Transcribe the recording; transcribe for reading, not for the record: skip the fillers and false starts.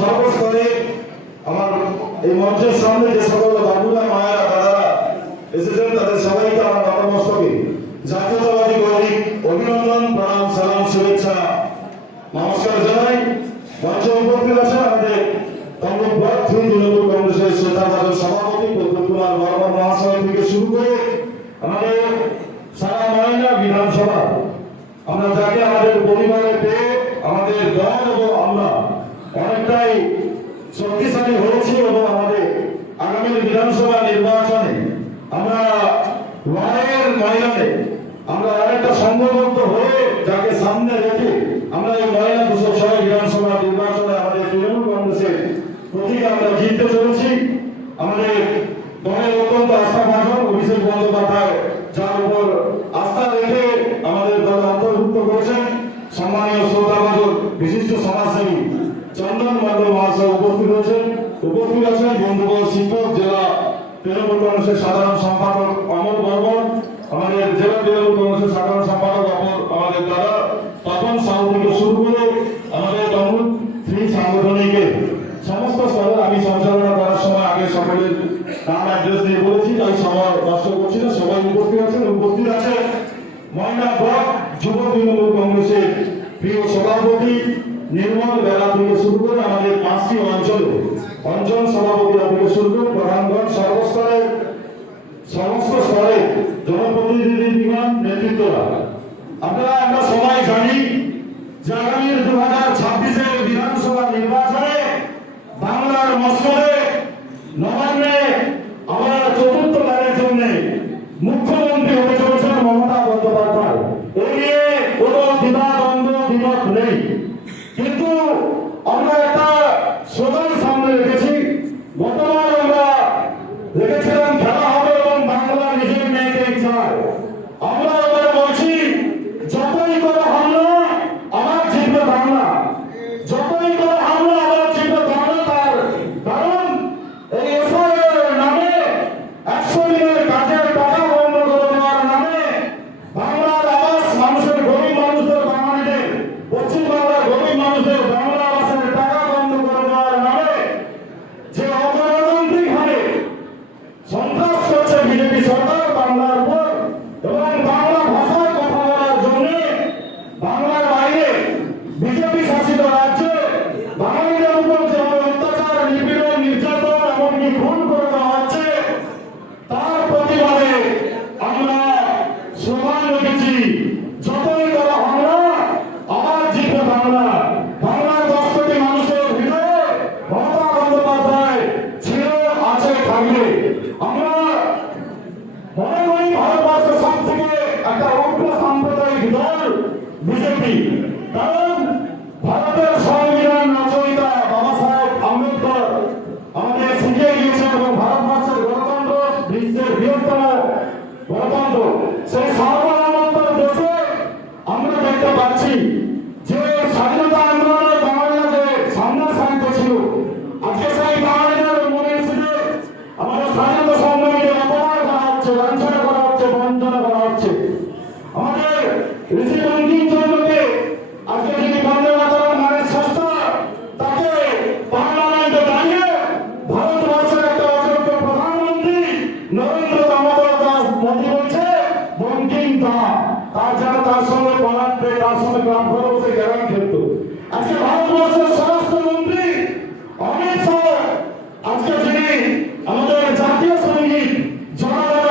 সর্বস্তরে আমার এই মঞ্চের সামনে যে সকল বাবুরা মায়েরা দাদারা এসেছেন তাদের সবাইকে আমার নতমস্তকে জাতীয়তাবাদী গৌরী অভিনন্দন, প্রণাম, সালাম, শুভেচ্ছা, নমস্কার জানাই। মঞ্চে উপস্থিত আছেন আমাদের তমলুক ব্লক তৃণমূল কংগ্রেসের শ্রদ্ধাভাজন সভাপতি প্রদ্যুৎ কুমার বর্মা মহাশয় থেকে শুরু করে আমাদের সারা ময়না বিধানসভা, আমরা যাকে আমাদের পরিবারে পেয়ে আমাদের দল এবং আমরা অনেকটাই শক্তিশালী হয়েছি এবং আমাদের আগামী বিধানসভা নির্বাচনে আমরা লড়াইয়ের ময়দানে আমরা অনেকটা সংঘবদ্ধ হয়ে যাকে সামনে রেখে আমরা এই ময়না 206 বিধানসভা নির্বাচনে আমাদের তৃণমূল কংগ্রেসের প্রতীকে আমরা জিততে চলেছি। আমাদের দলের অত্যন্ত আস্থাভাজন অভিষেক বন্দ্যোপাধ্যায় যার উপর আস্থা রেখে আমাদের দলে অন্তর্ভুক্ত করেছেন সম্মানীয় শ্রদ্ধাভাজন বিশিষ্ট সমাজসেবী চন্দন মন্ডল মহাশয় উপস্থিত আছেন বন্ধুবর শিক্ষক জেলা তৃণমূল কংগ্রেসের সাধারণ সম্পাদক অমর বর্মন, আমাদের জেলা তৃণমূল কংগ্রেসের সাধারণ সম্পাদক আমাদের দাদা তপন সাহু থেকে শুরু করে আমাদের তমলুক শ্রী সাংগঠনিকের সমস্ত স্তরে আমি সঞ্চালনা করার সময় আগে সকলের নাম অ্যাড্রেস দিয়ে বলেছি, তাই সময় নষ্ট করছি না। সবাই উপস্থিত আছে ময়না ব্লক যুব তৃণমূল কংগ্রেসের প্রিয় সভাপতি নির্মল বেলা থেকে শুরু করে আমাদের 5টি অঞ্চল সভাপতিরা থেকে শুরু করে প্রধানগণ সমস্ত স্তরে জনপ্রতিনিধিগণ নেতৃত্বরা। আমরা সবাই জানি যে আগামী 2026-এর বিধানসভা নির্বাচনে বাংলার মস্তরে নবান্নে আমরা চতুর্থবারের জন্য মুখ্যমন্ত্রী হতে চলেছেন মমতা বন্দ্যোপাধ্যায়। এই নিয়ে কোনো দ্বিমত নেই, কিন্তু আমরা একটা স্লোগান